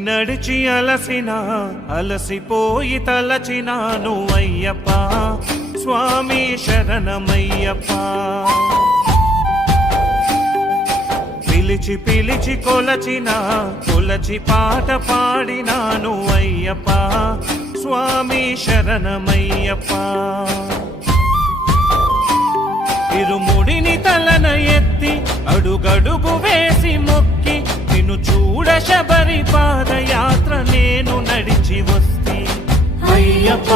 నడిచి అలసిపోయి తలచినాను అయ్యప్ప స్వామి శరణమయ్యప్ప. పిలిచి కొలచి పాట పాడినాను అయ్యప్ప స్వామి శరణమయ్యప్ప. ఇరుముడిని తలన ఎత్తి అడుగడుగు వేసి మొక్కి నిన్ను చూడ శబరి పాదయాత్ర నేను నడిచి వస్తి అయ్యప్ప.